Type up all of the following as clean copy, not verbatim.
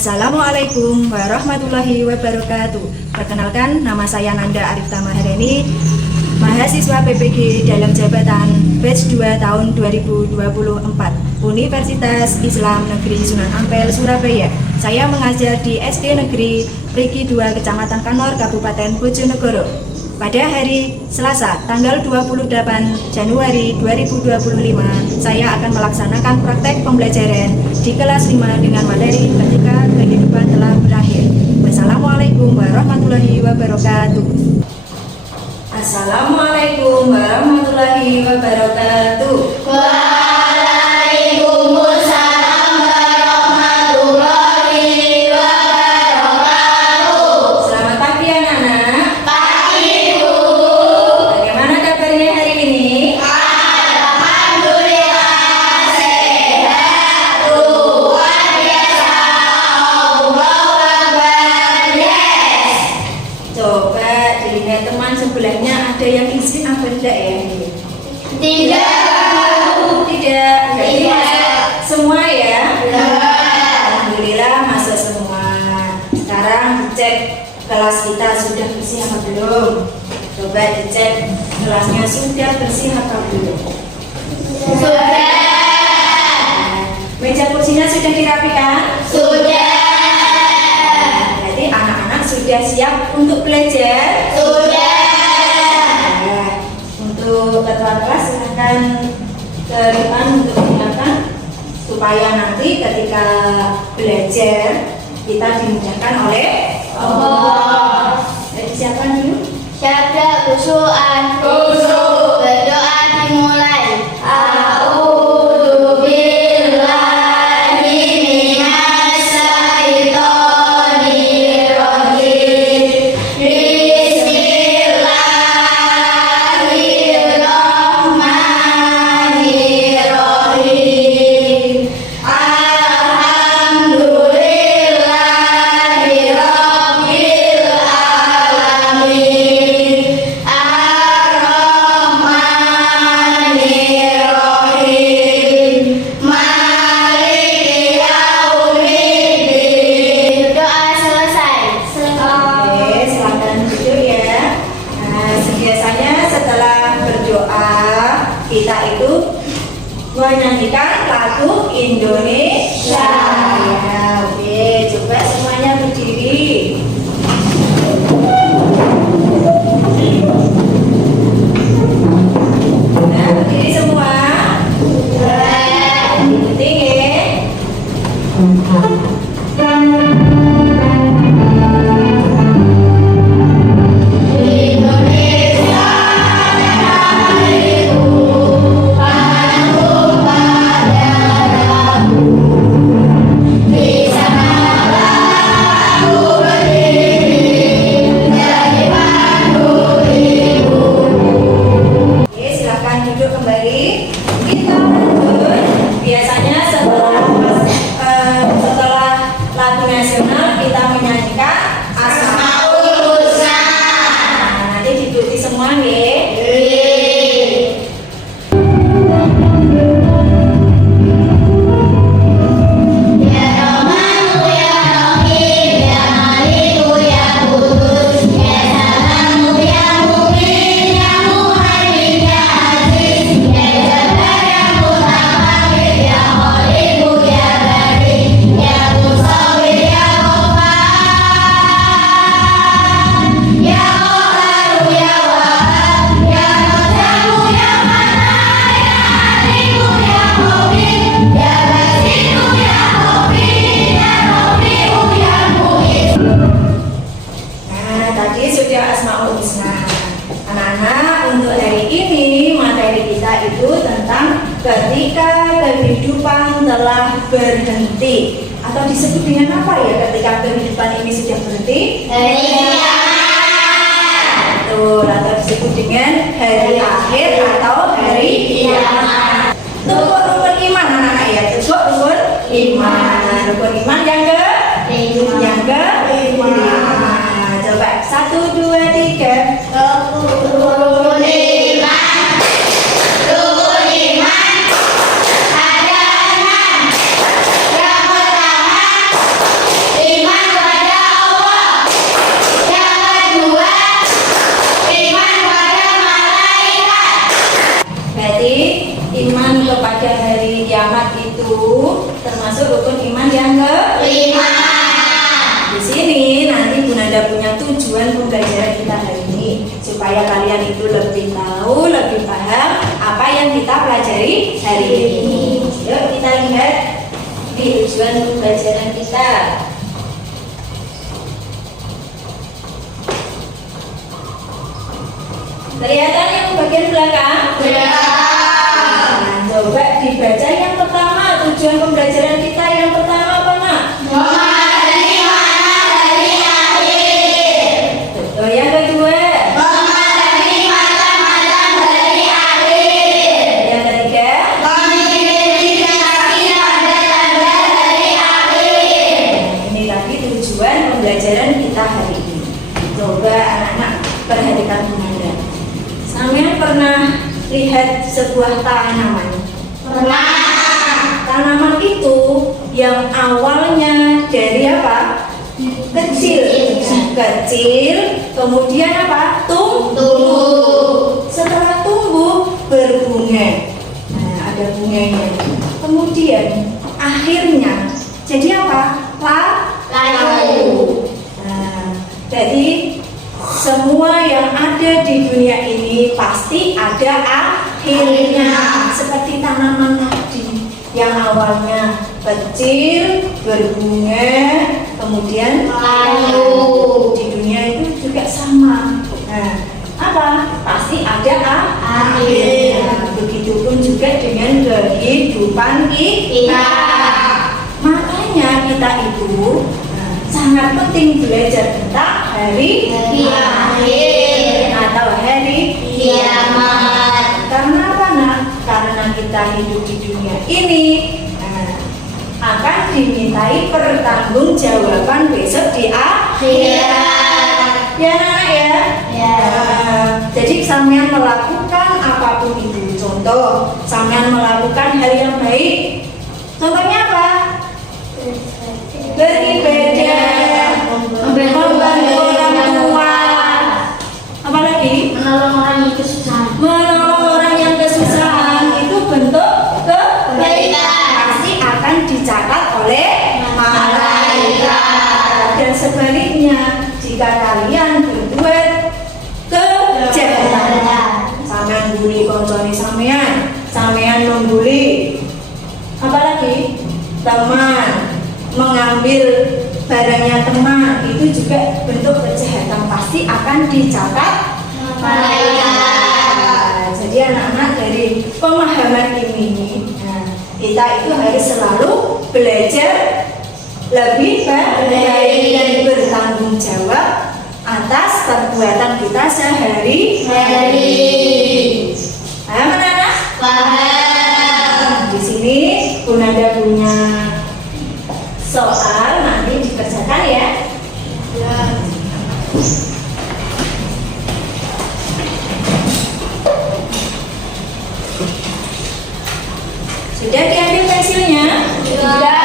Assalamualaikum warahmatullahi wabarakatuh. Perkenalkan, nama saya Nanda Arifta Maharani, mahasiswa PPG dalam jabatan batch 2 tahun 2024 Universitas Islam Negeri Sunan Ampel, Surabaya. Saya mengajar di SD Negeri Prigi 2 Kecamatan Kanor, Kabupaten Bojonegoro. Pada hari Selasa, tanggal 28 Januari 2025, saya akan melaksanakan praktek pembelajaran di kelas 5 dengan materi ketika kehidupan telah berakhir. Wassalamualaikum warahmatullahi wabarakatuh. Assalamualaikum warahmatullahi wabarakatuh. Waalaikumsalam warahmatullahi wabarakatuh. Selamat pagi anak-anak. Pagi Bu. Bagaimana kabarnya hari ini? Alhamdulillah sehat luar biasa. Allahu Akbar. Yes. Coba dilihat teman sebelahnya ada yang izin apa tidak ya? Tidak. Tidak. Berarti Tidak. masuk semua ya? Ya. Alhamdulillah masuk semua. Sekarang dicek kelas kita sudah bersih apa belum? Coba dicek kelasnya sudah bersih apa belum? Sudah. Meja kursinya sudah dirapikan? Sudah. Berarti anak-anak sudah siap untuk belajar? Sudah. Nah, untuk ketua kelas silahkan ke depan untuk mengingatkan supaya nanti ketika belajar kita dimudahkan oleh Allah. Jadi siapa dulu? Syabda khusyuan. Khusyuk. Berdoa dimulai. A'udzu billahi minas syaitonir rajim. Bismillahirrahmanirrahim. Alhamdulillahi rabbil alamin. Ar-Rahmanir-Rahim. Maliki yaumiddin. Doa selesai. Oke, silakan duduk ya. Nah, biasanya setelah berdoa kita itu menyanyikan lagu Indonesia. Ya, oke, coba semuanya berdiri. Nah, berdiri semua. Penting ya. Indonesia tanah airku, tanah tumpah darahku. Di sanalah aku berdiri, menjadi pandu ibu. Oke, silakan duduk kembali. Kita lanjut. Biasanya setelah lagu nasional kita menyanyikan Asmaul Husna. Nah, nanti diikuti semua ya. Ya Rahmanu ya Rahim, ya Maliku ya Qudus, ya Salamu ya Mu'min, ya Muhaimin ya Aziz, ya Jabbar ya Mutawakil, ya Khaliqu ya Bari, ya Musawwir ya Ghaffar, ya Qahharu ya Wahhab, ya Razzaku ya Mannan, ya Alimu ya Khabir, ya Basiru ya Khabir, ya Rafi'u ya Mu'in. Nah, tadi sudah Asmaul Husna. Anak-anak, untuk hari ini materi kita itu tentang ketika kehidupan telah berhenti. Atau disebut dengan apa ya ketika kehidupan ini sudah berhenti? Hari kiamat. Betul, atau disebut dengan hari akhir atau hari kiamat. Rukun iman anak-anak ya, itu rukun iman. Rukun iman yang ke? Yang ke? Coba 1, 2, 3. Rukun iman. Rukun iman. Ada 6. Yang pertama Berarti iman kepada hari kiamat itu termasuk rukun iman yang kelima. di sini nanti Bu Nanda punya tujuan pembelajaran kita hari ini supaya kalian itu lebih tahu, lebih paham apa yang kita pelajari hari ini. Yuk kita lihat di tujuan pembelajaran kita. Kelihatan yang bagian belakang? Nah, coba dibaca yang pertama, tujuan pembelajaran kita yang pertama apa nak? Memahami makna hari akhir. Betul. Yang kedua? Memahami macam-macam hari akhir. Yang ketiga? Mengidentifikasi tanda-tanda hari akhir. Ini tadi tujuan pembelajaran kita hari ini. Coba anak-anak perhatikan Bu Nanda. Sampean pernah lihat sebuah tanaman? Pernah. Tanaman itu yang awalnya dari apa? Kecil, kemudian apa? Tumbuh. Setelah tumbuh berbunga. Nah, ada bunganya. Kemudian akhirnya jadi apa? Layu. Nah, jadi semua yang ada di dunia ini pasti ada akhirnya. Seperti tanaman tadi yang awalnya kecil, berbunga, kemudian Layu. di dunia itu juga sama. Nah, apa? Pasti ada akhirnya. Begitupun juga dengan kehidupan kita. Makanya kita itu sangat penting belajar tentang hari akhir atau hari kiamat. Karena apa nak? Karena kita hidup di dunia ini akan dimintai pertanggungjawaban besok di akhirat. Ya nak ya. Ya. Jadi sampean melakukan apapun itu. Contoh, sampean melakukan hal yang baik. Contohnya apa? Beribadah, membantu orang tua, apalagi Menolong orang yang kesusahan. menolong orang yang kesusahan itu bentuk kebaikan, pasti akan dicatat oleh malaikat. Dan sebaliknya, jika kalian berbuat kejahatan, sampean bully koncone sampean membuli, apalagi teman mengambil barangnya teman, itu juga bentuk kejahatan, pasti akan dicatat malaikat. Jadi anak-anak dari pemahaman ini, kita itu harus selalu belajar lebih baik dan bertanggung jawab atas perbuatan kita sehari-hari. Paham anak-anak? Paham. Di sini Bu Nanda punya soal, nanti dikerjakan ya. Sudah diambil pensilnya? Sudah.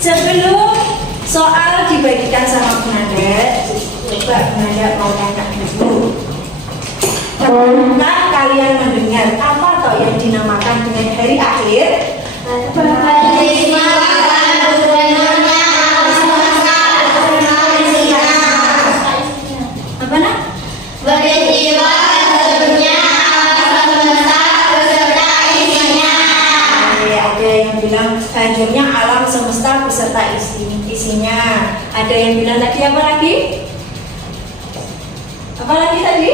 Sebelum soal dibagikan sama Bu Nanda, coba Bu Nanda mau tanya dulu. Pernah kalian mendengar apa toh yang dinamakan dengan hari akhir? Apa nak? Beristiwa seluruhnya alam semesta beserta isinya. Ada yang bilang hancurnya alam semesta beserta isinya. Ada yang bilang tadi apa lagi? Apa lagi tadi?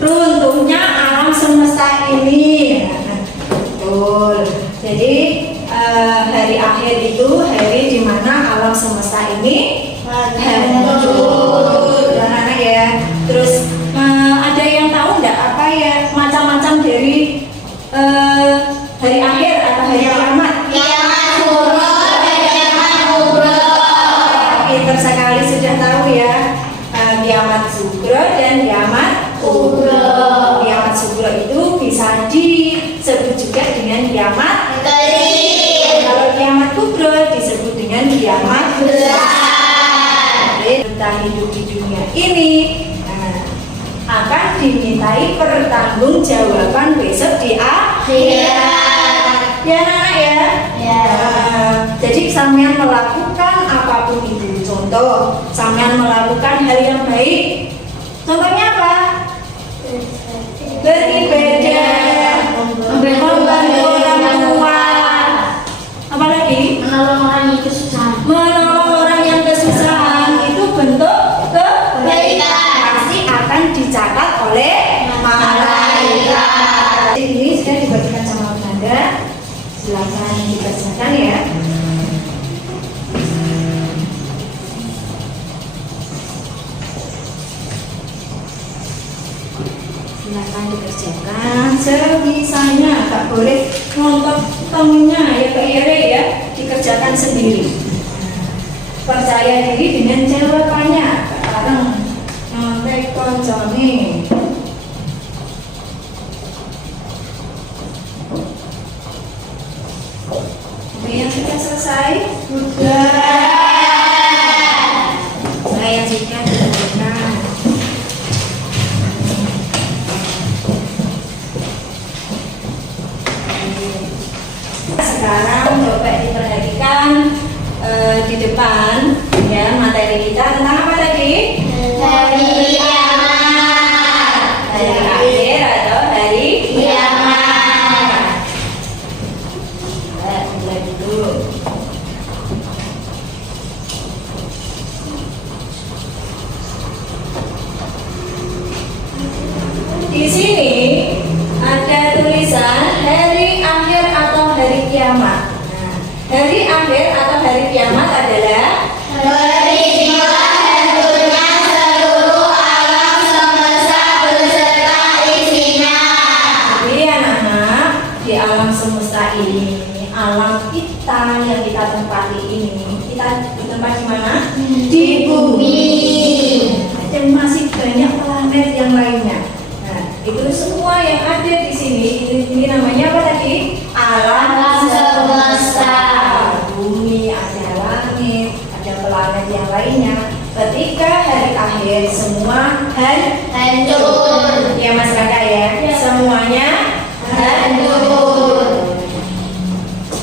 Runtuhnya alam semesta ini. Betul. Jadi hari akhir itu hari di mana alam semesta ini hancur. Anak-anak ya. Terus ada yang tahu nggak apa ya macam-macam dari hari akhir atau hari kiamat? Kiamat kubro dan kiamat kubro. Pinter sekali sudah tahu ya. Kiamat sugro dan kiamat Kubro. Kiamat sugro itu bisa disebut juga dengan kiamat. Kalau kiamat kubro disebut dengan kiamat besar. Kita hidup di dunia ini akan dimintai pertanggungjawaban besok di akhirat. Ya anak ya. Ya. Jadi sampean melakukan apapun itu. Contoh, sampean melakukan hal yang baik. Contohnya apa? Beribadah, membantu orang tua. Apa lagi? Menolong orang yang kesusahan. Menolong orang yang kesusahan itu bentuk kebaikan, pasti akan dicatat oleh malaikat. Ini sudah dibagikan sama Anda. Silakan dibacakan ya. Silakan dikerjakan sebisanya, tak boleh ngontok temennya ya Pak Ire ya, dikerjakan sendiri. Percaya diri dengan jawabannya, sekarang ngontek koncone. Oke, yang sudah selesai? Sudah. Nah, yang sudah dikerjakan. Sekarang coba diperhatikan di depan ya, materi kita tentang apa tadi? Hari kiamat. Hari akhir atau hari Kiamat. Mulai dulu. Di sini ada tulisan hari akhir atau hari kiamat. Nah, hari akhir atau hari kiamat adalah Peristiwa hancurnya seluruh alam semesta beserta isinya. Jadi anak-anak, di alam semesta ini, alam kita yang kita tempati ini, kita ditempat di mana? Di bumi. Dan masih banyak planet yang lainnya. Nah, itu semua yang ada di sini, ini namanya apa tadi? Alam semesta. Bumi, ada langit, ada planet yang lainnya. Ketika hari akhir, semua Hancur. ya Mas Raka ya, semuanya Hancur.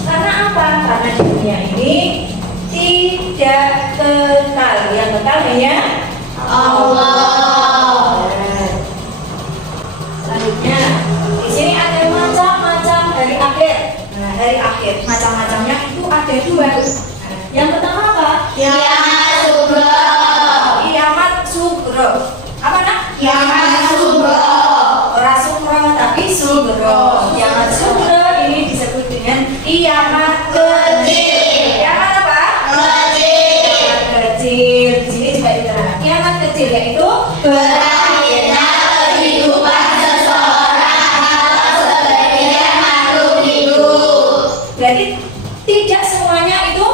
Karena apa? Karena di dunia ini tidak kekal, yang kekal hanya Allah. Selanjutnya, di sini ada macam-macam hari akhir. Nah, hari akhir macam-macamnya itu ada dua. Nah, yang pertama apa? Kiamat sugro. Kiamat sugro. Apa nak? Kiamat sugro. Ora sugro tapi sugro. Kiamat sugro ini disebut dengan kiamat kecil. Kiamat apa? Kecil. Kiamat kecil. Di sini juga diterangkan. Kiamat kecil yaitu Berakhirnya kehidupan seseorang atau sebagian makhluk hidup. Berarti tidak semuanya itu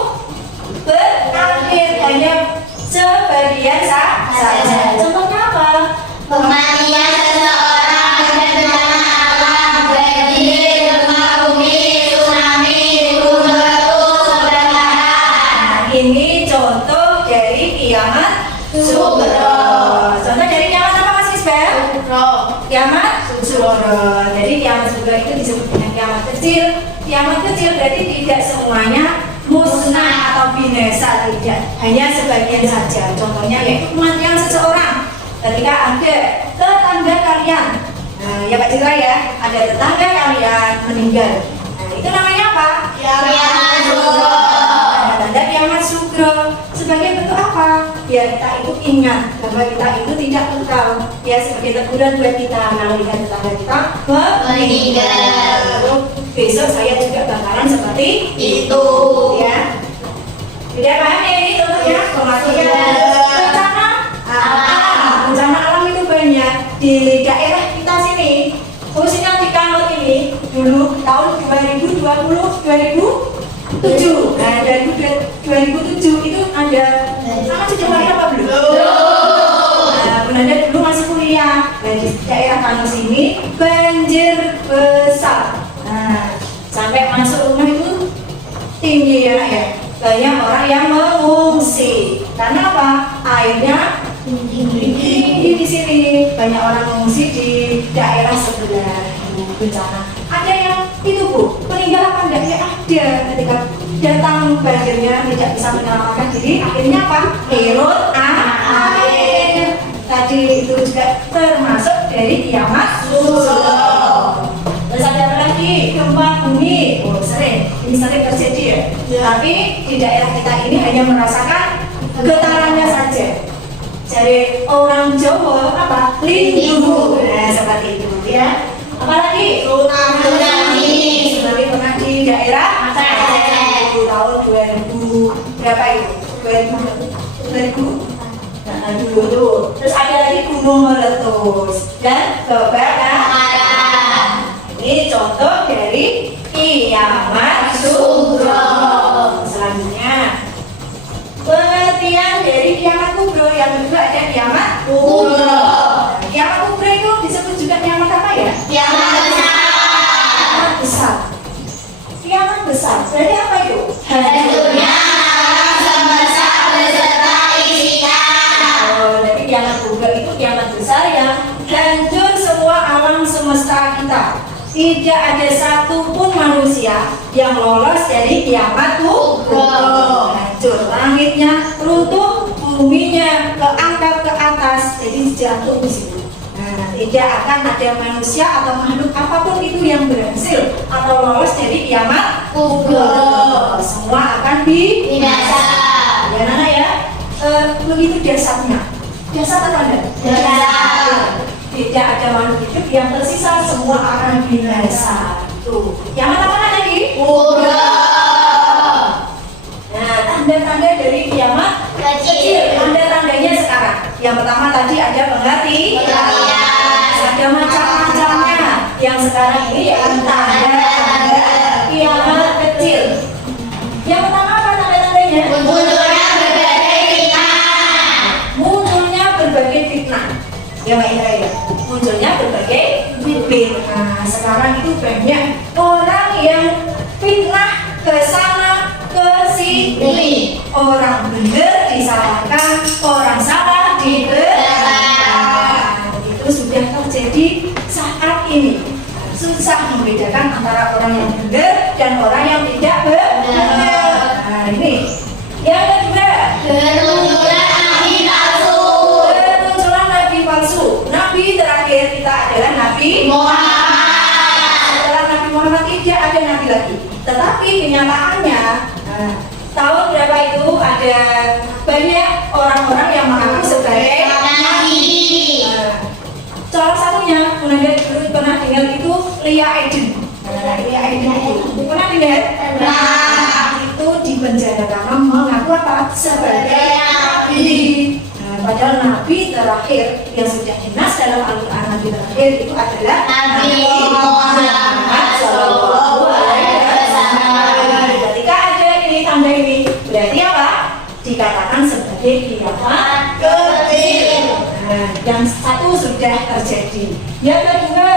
berakhir, hanya sebagian saja. Contohnya apa? Kematian seseorang, bencana alam, banjir, gempa bumi, tsunami, gunung meletus, kebakaran. Nah, ini contoh dari kiamat sugro. Contoh dari kiamat apa Mas Isbel? Sugro. Kiamat sugro. Jadi kiamat sugro itu disebut dengan kiamat kecil. Kiamat kecil berarti tidak semuanya musnah atau binasa, tidak, hanya sebagian saja. Contohnya yaitu kematian seseorang. Ketika ada tetangga kalian, nah, ya Pak Citra ya, ada tetangga kalian meninggal. Nah, itu namanya apa? Kiamat sugro. Tanda kiamat sugro. Sebagai bentuk apa? Biar kita itu ingat bahwa kita itu tidak kekal. Ya, sebagai teguran buat kita kalau lihat tetangga kita Meninggal. Lalu besok saya juga bakalan seperti Itu. ya. Tidak paham ya ini contohnya kematian bencana alam. Bencana alam itu banyak di daerah kita sini. Khususnya di Kanut ini dulu tahun 2007. Nah, dari 2007 itu ada sama sudah mulai apa belum? Nah, Bunda dulu masih kuliah. Nah, di daerah Kanut sini banjir besar. Nah, sampai masuk rumah itu tinggi ya, Nak, ya. Banyak orang yang mengungsi. Karena apa? Airnya tinggi di sini. banyak orang mengungsi di daerah sebelah bencana. Ada yang itu Bu, meninggal apa enggak? Ya ada, ketika datang banjirnya tidak bisa menyelamatkan diri, akhirnya apa? Herod air. Tadi itu juga termasuk dari kiamat sugro. Terus ada apa lagi? Gempa bumi. Oh sering, ini sering terjadi ya. Tapi di daerah kita ini hanya merasakan getarannya saja. Jadi orang Jawa apa? Lindu. Nah seperti itu ya. Apalagi? Tsunami. Tsunami pernah di daerah Aceh tahun 2000 berapa itu? 2000 dulu tuh. Terus ada lagi gunung meletus dan kebakaran. Ini contoh dari kiamat sugro. Selanjutnya pengertian dari kiamat kubro. Yang kedua ada kiamat kubro. Kiamat kubro itu disebut juga kiamat apa ya? Kiamat besar. Kiamat besar. Kiamat besar. Berarti apa itu? Hancurnya alam semesta beserta isinya. Oh, jadi kiamat kubro itu kiamat besar yang hancur semua alam semesta kita. Tidak ada satupun manusia yang lolos dari kiamat kubro. Hancur, langitnya runtuh, buminya keangkat ke atas, jadi jatuh di situ. Nah, tidak akan ada manusia atau makhluk apapun itu yang berhasil atau lolos dari kiamat kubro. Semua akan Binasa. ya Nana ya. Begitu dasarnya. Dasar apa enggak? Dasar. Tidak ada makhluk hidup yang tersisa, semua akan binasa. Tuh. Yang mana lagi? Kubro. Nah, tanda-tanda dari kiamat kecil. Tanda-tandanya sekarang. Yang pertama tadi ada Pengertian. ada macam-macamnya. Yang sekarang ini ya tanda-tanda kiamat kecil. Yang pertama apa tanda-tandanya? Munculnya berbagai fitnah. Munculnya berbagai fitnah. Ya Mbak Indra ya. Munculnya berbagai fitnah. Sekarang itu banyak orang yang fitnah ke sana ke sini. Orang benar disalahkan, orang salah dibenarkan. Itu sudah terjadi saat ini. Susah membedakan antara orang yang benar dan orang yang tidak benar. Nah ini. Yang kedua, Bermunculan nabi palsu. bermunculan nabi palsu. Nabi terakhir kita adalah Nabi Muhammad. Setelah Nabi Muhammad tidak ada nabi lagi. Tetapi kenyataannya tahun berapa itu ada banyak orang-orang yang mengaku sebagai Nabi. salah satunya pernah dengar itu Lia Eden. Lia Eden itu pernah dengar? Pernah. Itu di penjara karena mengaku apa? Sebagai nabi. Padahal nabi terakhir yang sudah jelas dalam Al-Quran, nabi terakhir itu adalah Nabi Muhammad Sallallahu Alaihi Wasallam. Ketika ada ini tanda ini, berarti apa? Dikatakan sebagai kiamat kecil. Nah, yang satu sudah terjadi. Yang kedua,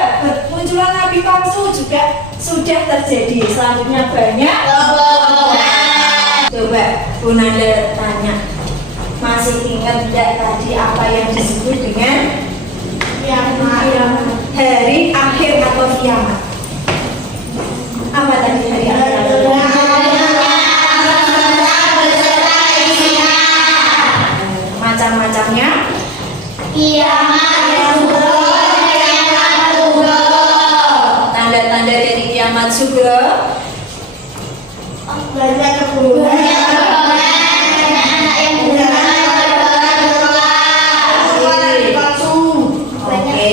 munculan nabi palsu juga sudah terjadi. Selanjutnya banyak Kebohongan. Coba Bu Nanda tanya, masih ingat tidak tadi apa yang disebut dengan kiamat? Hari akhir atau kiamat? Apa tadi hari akhir atau kiamat? Macam-macamnya. Kiamat sugro. Kiamat sugro. Tanda-tanda dari kiamat sugro. Banyak kebohongan. Anak-anak yang Oke,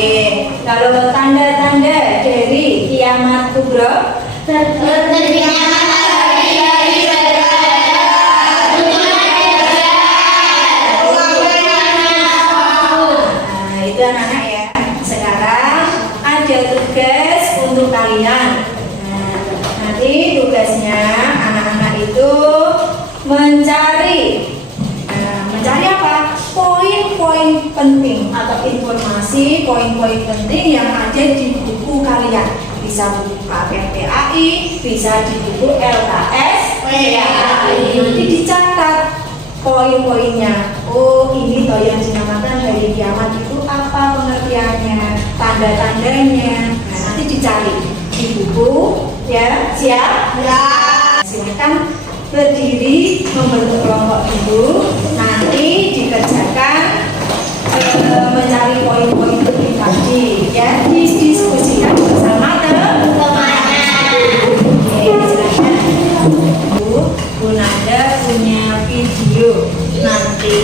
kalau tanda-tanda dari kiamat kubro, terjadinya matahari dari nah itu anak-anak ya. Sekarang ada tugas untuk kalian. Nah, nanti tugasnya anak-anak itu mencari apa? Poin-poin penting atau informasi poin-poin penting yang ada di buku kalian. Bisa buku KPPAI, bisa di buku LKS PAI. Nanti dicatat poin-poinnya. Oh, ini toh yang dinamakan hari kiamat itu apa pengertiannya, tanda-tandanya. Nah, nanti dicari di buku, ya. Siap? Ya. Silakan berdiri membentuk kelompok dulu. Nanti dikerjakan mencari poin-poin penting tadi, ya. Didiskusikan bersama teman-teman. Oke, silakan. Bu Nanda punya video. Nanti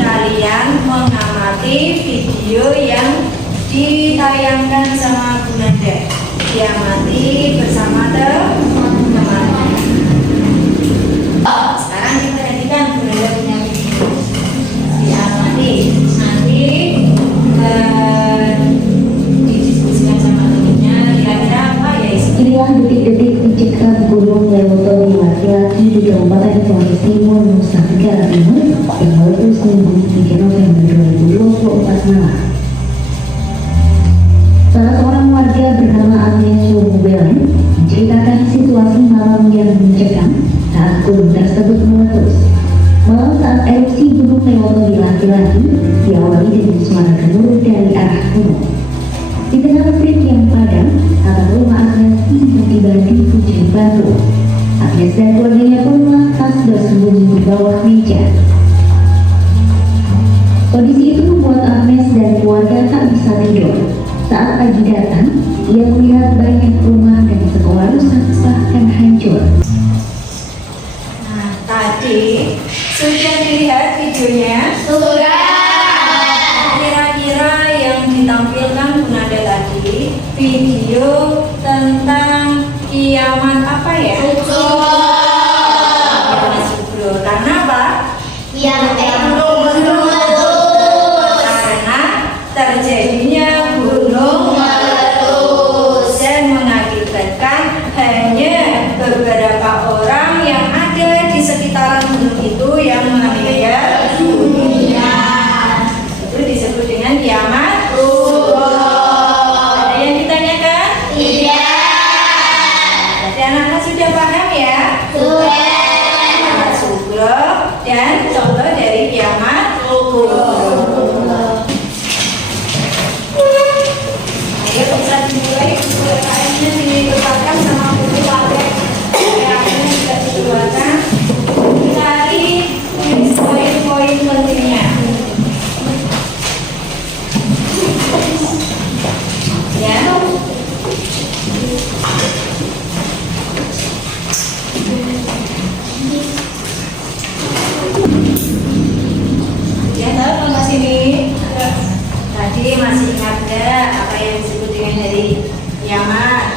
kalian mengamati video yang ditayangkan sama Bu Nanda. Diamati bersama teman-teman. Sekarang kita perhatikan Bu Nanda punya video. Diamati. Nanti didiskusikan sama temennya. Kira-kira apa ya isinya? Inilah detik-detik mencekam Gunung Lewotoli laki-laki di Kabupaten Flores Timur, Nusa Tenggara Timur yang meletus Minggu 3 November 2024 malam. Salah seorang warga bernama Agnes Wumubelen menceritakan situasi malam yang mencekam saat gunung tersebut meletus. Malam saat erupsi Gunung Lewotoli laki-laki diawali dengan suara gemuruh dari arah gunung. Di tengah listrik yang padam, atap rumah Agnes tiba-tiba dipuncak batu. Agnes dan keluarganya pun lantas bersembunyi di bawah meja. Kondisi itu membuat Agnes dan keluarga tak bisa tidur. Saat pagi datang, ia melihat banyak rumah dan sekolah rusak bahkan hancur. Nah, tadi sudah dilihat videonya. Kira-kira yang ditampilkan Bu Nanda tadi video tentang kiamat apa ya? Kiamat Subro. Karena apa? Karena terjadinya gunung meletus dan mengakibatkan hanya beberapa orang yang ada di sekitaran gunung itu yang meninggal dunia. Itu disebut dengan kiamat kubro. Ada yang ditanyakan? Jadi anak-anak sudah paham ya? Kiamat kubro dan contoh dari kiamat kubro. Ayo bisa dimulai. UKM-nya diletakkan sama buku tablet. UKM-nya juga dikeluarkan. Cari poin-poin pentingnya. Ya. Ya, tahu kalau sini. Tadi masih ingat nggak apa yang disebut dengan hari kiamat?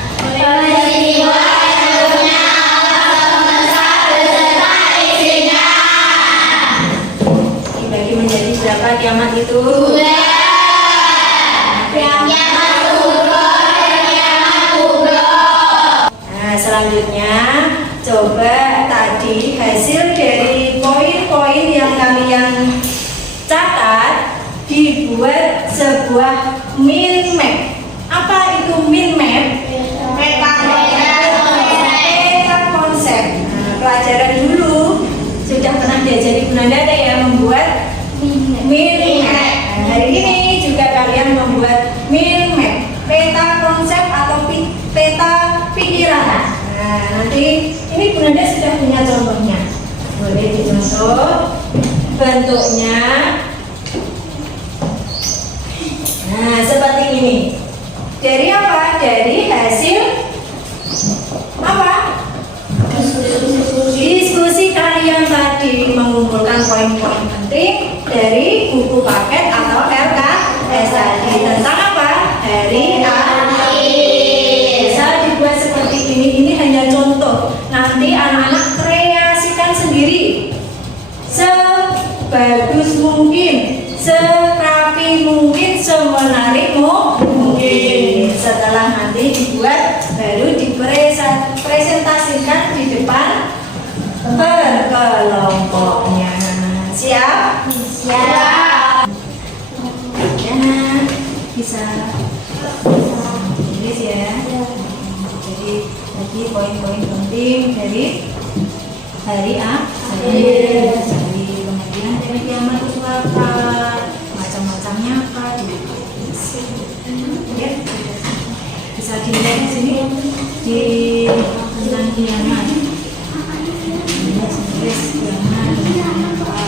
Dibagi menjadi berapa kiamat itu? Nah, selanjutnya coba tadi hasil dari poin-poin yang kalian catat dibuat sebuah mind map. Apa itu mind map? Peta konsep. Nah, pelajaran dulu sudah pernah diajari Bu Nanda ya membuat mind map. Nah, hari ini juga kalian membuat mind map, peta konsep atau peta pikiran. Nah, nanti ini Bu Nanda sudah punya contohnya. Boleh dicontoh bentuknya. Nah, seperti ini. Dari apa? Dari hasil apa? Diskusi kalian tadi mengumpulkan poin-poin penting dari buku paket atau LKS tadi tentang apa? Hari bisa dibuat seperti ini. Ini hanya contoh. Nanti anak-anak kreasikan sendiri sebagus mungkin, serapi mungkin, semenarik mungkin. Setelah nanti dibuat, baru dipresentasikan di depan kelompoknya. Siap? Siap. Ya, bisa tulis ya. Jadi tadi poin-poin penting dari hari A. Hari adanya kiamat itu apa, macam-macamnya apa gitu. Ya, bisa dilihat di sini di tentang kiamat. Yes, kiamat apa.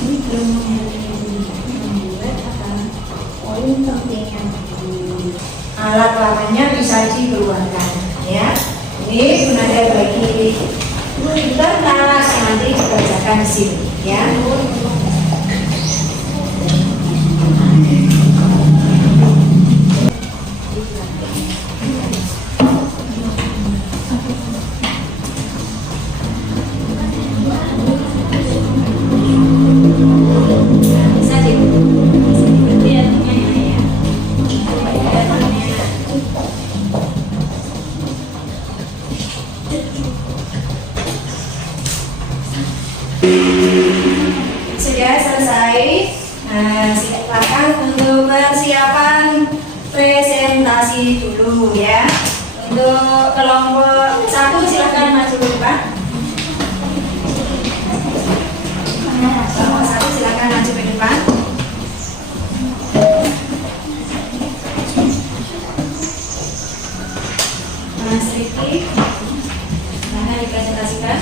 Ini belum membuat apa poin pentingnya. Alat lawannya bisa dikeluarkan, ya. Ini penanda bagi kertas nanti dibacakan di sini, ya. Bisa dibantu ya temannya ya. Sudah selesai. Nah, silakan untuk persiapan presentasi dulu ya. Untuk kelompok 1 silakan maju ke depan. Kelompok 1 silakan maju ke depan. Mas Riki, silakan dipresentasikan.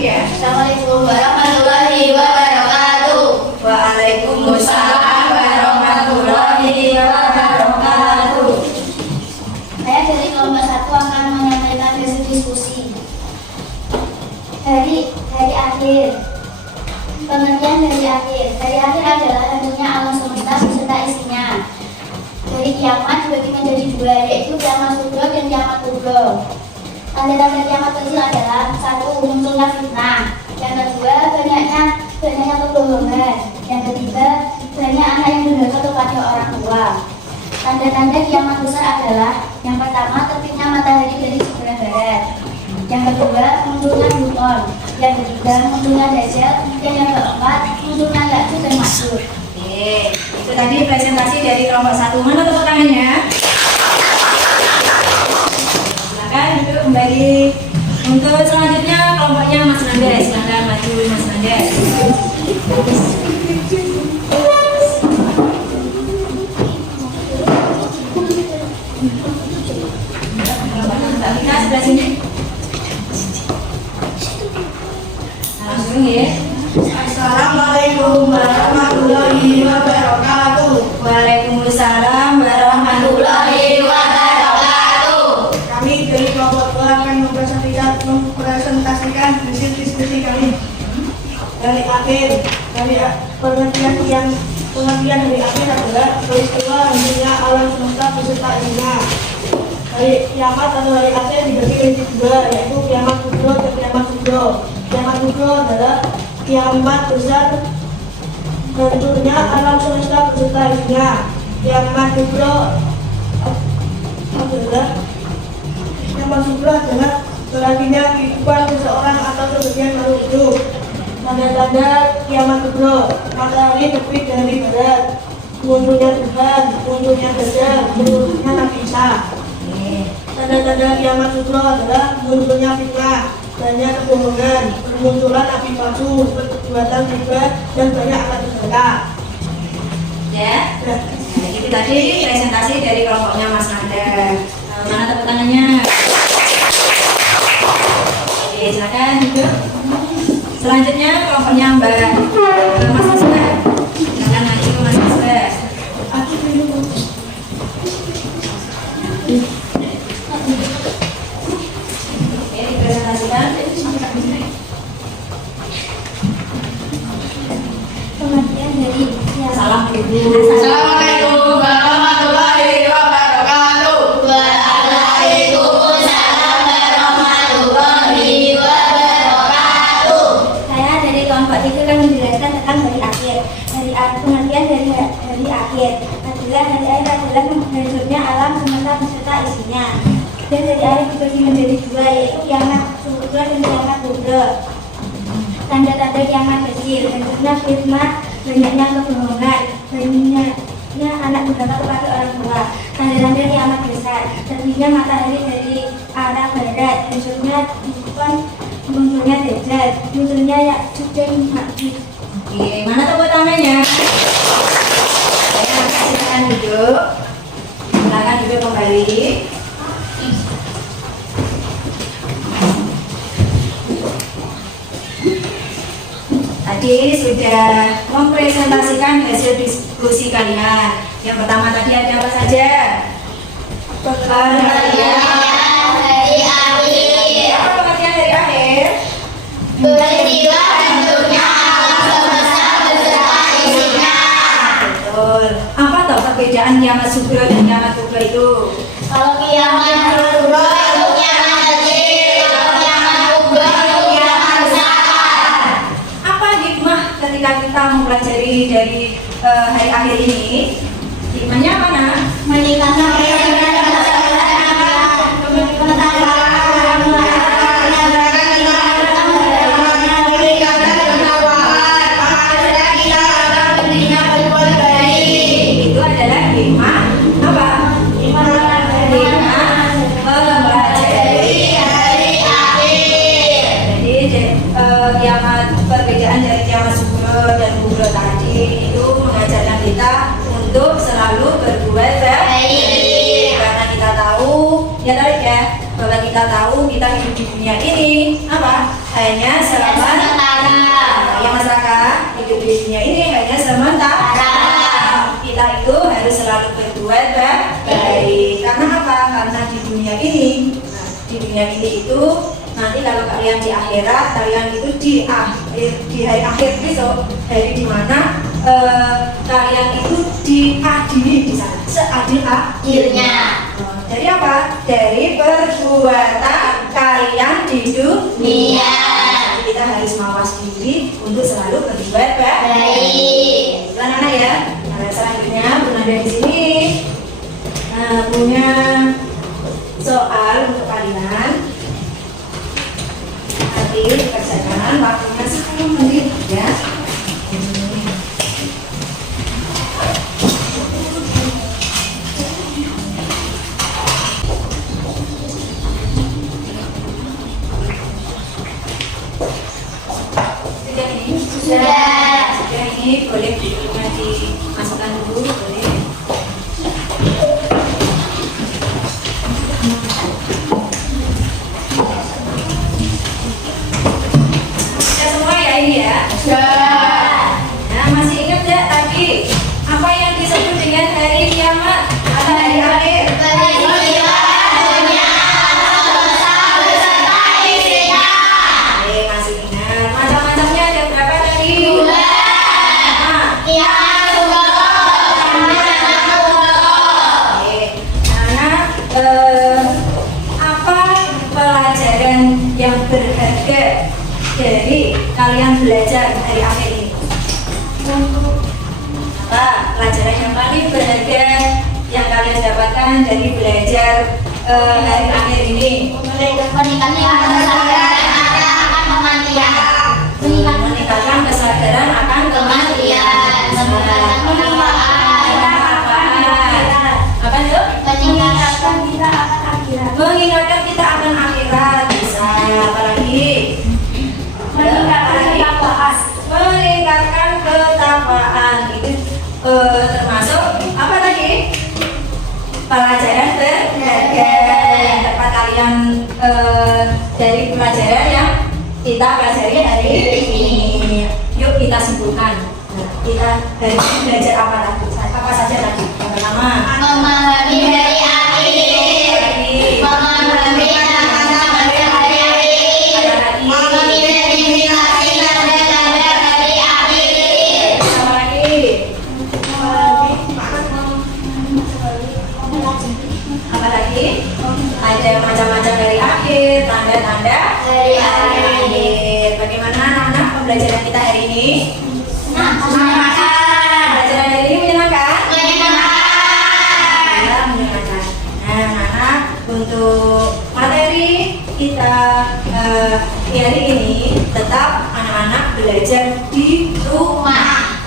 Ya. Assalamualaikum warahmatullahi wabarakatuh. Waalaikumsalam warahmatullahi wabarakatuh. Saya dari kelompok 1 akan menyampaikan hasil diskusi. Hari akhir. Pengertian dari akhir. Hari akhir adalah hancurnya alam semesta beserta isinya. Dari kiamat dibagi menjadi dua, yaitu kiamat sugro dan kiamat kubro. Tanda-tanda kiamat kecil adalah: 1. Munculnya fitnah. Yang kedua, banyaknya kebohongan. Yang ketiga, banyak anak yang durhaka kepada orang tua. Tanda-tanda kiamat besar adalah: yang pertama, terbitnya matahari dari sebelah barat. Yang kedua, munculnya Pluton. Yang ketiga, munculnya Dajjal. Dan yang keempat, munculnya Ya'juj dan Ma'juj. Oke, itu tadi presentasi dari kelompok 1. Mana tepuk tangannya? Silakan duduk kembali. Untuk selanjutnya kelompoknya Mas Nandes. Silakan maju Mas Nandes. Mbak Vina sebelah sini. Langsung ya. Assalamualaikum warahmatullahi wabarakatuh. Waalaikumsalam warahmatullahi wabarakatuh. Kami dari kelompok 2 akan mempresentasikan hasil diskusi kami. Dari akhir, pengertian dari akhir adalah peristiwa hancurnya alam semesta beserta isinya. Hari kiamat atau hari akhir dibagi menjadi dua, yaitu kiamat kubro dan kiamat sugro. Kiamat kubro adalah kiamat besar hancurnya alam semesta beserta isinya. Kiamat sugro adalah berakhirnya kehidupan seseorang atau sebagian makhluk hidup. Tanda-tanda kiamat kubro: matahari terbit dari barat, munculnya Tuhan, munculnya Dajjal, munculnya Nabi Isa. Tanda-tanda kiamat sugro adalah munculnya fitnah, banyak kebohongan, bermunculan nabi palsu, perbuatan riba, dan banyak alat durhaka. Ya. Nah, itu tadi presentasi dari kelompoknya Mas Nanda. Mana tepuk tangannya? Oke, silakan duduk. Selanjutnya kelompoknya Mbak Mas Isba. Silakan maju ke Mas Isba. Oke, dipresentasikan. Pengertian dari Salam dulu. Assalamualaikum warahmatullahi wabarakatuh. Waalaikumsalam warahmatullahi wabarakatuh. Saya dari kelompok 3 akan menjelaskan tentang hari akhir. Pengertian dari hari akhir adalah hari akhir adalah hancurnya alam semesta beserta isinya. Dan hari akhir dibagi menjadi dua, yaitu kiamat sugro dan kiamat kubro. Tanda-tanda kiamat kecil: hancurnya fitnah, banyaknya kebohongan, Ya, anak durhaka kepada orang tua. Tanda-tanda kiamat besar. Terbitnya matahari dari arah barat. Munculnya Dajjal. Munculnya Ya'juj dan Ma'juj. Oke, mana tepuk tangannya? Saya silakan duduk. Silakan duduk kembali. Tadi sudah mempresentasikan hasil diskusi kalian. Yang pertama tadi ada apa saja? Pengertian Hari akhir. apa pengertian dari akhir? Peristiwa bentuknya alam semesta beserta isinya. Betul. Apa toh perbedaan kiamat sugro dan kiamat kubro itu? Kalau kiamat kubro itu kiamat kecil, kalau kiamat kubro itu kiamat besar. Apa hikmah ketika kita mempelajari dari hari akhir ini? Hikmahnya apa nak? Meningkatkan Itu adalah hikmah apa? Hikmah mempelajari hari akhir. Jadi kiamat perbedaan dari kiamat sugro dan kubro tadi itu mengajarkan kita untuk selalu berbuat baik. Karena kita tahu, ya tadi ya, bahwa kita tahu kita hidup di dunia ini apa? Hanya sementara. Ya masyarakat hidup di dunia ini hanya sementara. Kita itu harus selalu berbuat baik. Karena apa? Karena di dunia ini, di dunia ini itu nanti kalau kalian di akhirat, kalian itu di hari akhir besok, hari dimana kalian itu diadili di sana, seadil-adilnya. Dari apa? Dari perbuatan kalian di dunia. Jadi kita harus mawas diri untuk selalu berbuat baik. Anak-anak ya. Nah, selanjutnya Bunda dari sini punya soal untuk kalian. Nanti dikerjakan waktunya 10 menit ya. Sudah ini boleh dimasukkan dulu, boleh. Sudah semua ya ini ya? Nah, masih ingat nggak tadi apa yang disebut dengan hari kiamat atau hari akhir? Masih ingat. Macam-macamnya ada berapa tadi? Apa pelajaran yang berharga dari kalian belajar hari akhir ini? Apa pelajaran yang paling berharga yang kalian dapatkan dari belajar hari akhir ini? Meningkatkan kesadaran akan kematian. Apa itu? Mengingatkan kita akan akhirat. Bisa. Apalagi? Meningkatkan ketapaan. Itu termasuk apa tadi? Pelajaran berharga yang dapat kalian dari pelajaran yang kita pelajari hari ini. Yuk kita simpulkan. Nah, kita hari ini belajar apa tadi? Apa saja tadi? Yang pertama, Memahami hari akhir. Memahami tanda-tanda hari akhir. Mengidentifikasi tanda-tanda hari akhir. apa lagi? Apa lagi? Ada macam-macam dari akhir, tanda-tanda Hari akhir. Bagaimana anak-anak pembelajaran kita hari ini? Pembelajaran hari ini menyenangkan? Ya, menyenangkan. Nah, anak-anak, untuk materi kita di hari ini tetap anak-anak belajar di rumah.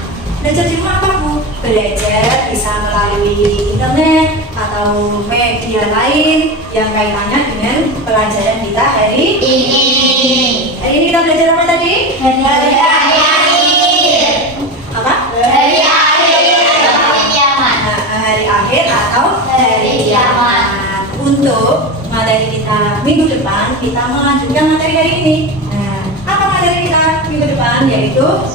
Belajar di rumah apa Bu? Belajar di samping melalui internet atau media lain yang kaitannya dengan pelajaran kita hari Ini Hari ini kita belajar apa tadi? hari akhir. Apa? Hari akhir. Hari kiamat. Hari akhir atau Hari kiamat. Untuk materi kita minggu depan, kita melanjutkan materi hari ini. Nah, apa materi kita minggu depan? Yaitu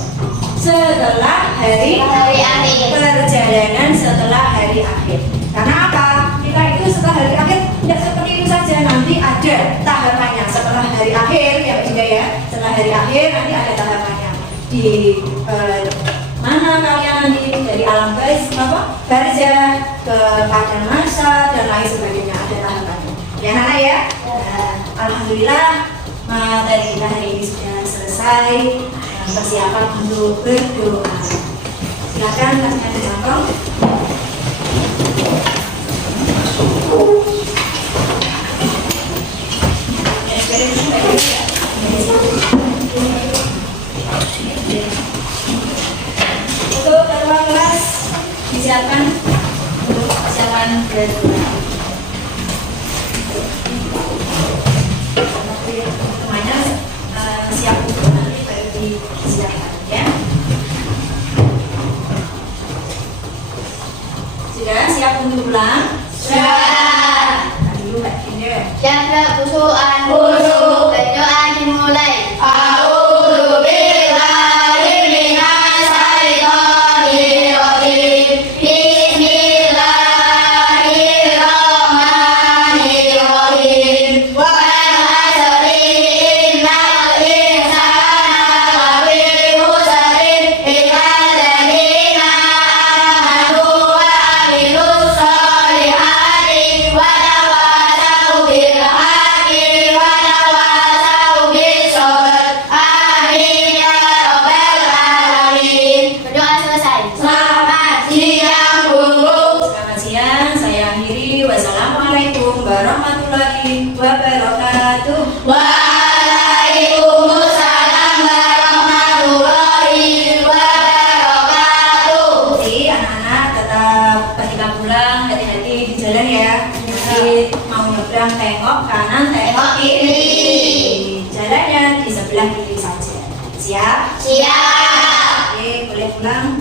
setelah hari akhir. Perjalanan setelah hari akhir. Karena apa? Kita itu setelah hari akhir tidak seperti itu saja, nanti ada tahapannya. Setelah hari akhir ya Bunda ya. Setelah hari akhir nanti ada tahapannya. Di mana kalian nanti dari alam barzah ke padang masa dan lain sebagainya, ada tahapannya. Ya Nana ya. Alhamdulillah materi kita hari ini sudah selesai. Persiapan untuk berdoa. Silakan tasnya dicangkong. Untuk ketua kelas disiapkan untuk persiapan berdoa. Semuanya siap untuk nanti baru disiapkan ya. Sudah siap untuk pulang? Sudah. Dulu Mbak Dinda. Jaga khusyuan khusyuk. Berdoa dimulai. A'udzu billahi minasy syaithanir rajim. Bismillahirrahmanirrahim. Wal 'asri innal insana lafi khusrin illa alladziina amanu wa 'amilus shalihati wa tawassaw bil haqqi wa tawassaw bis sabr. Amin ya rabbal alamin. Berdoa selesai. Selamat siang guru. Selamat siang, saya akhiri. Wassalamualaikum warahmatullahi wabarakatuh. Waalaikumsalam warahmatullahi wabarakatuh. Jadi anak-anak tetap ketika pulang hati-hati di jalan ya. Nanti mau nyebrang tengok kanan, tengok kiri. Jalannya di sebelah kiri saja. Siap? Siap. Oke, boleh pulang.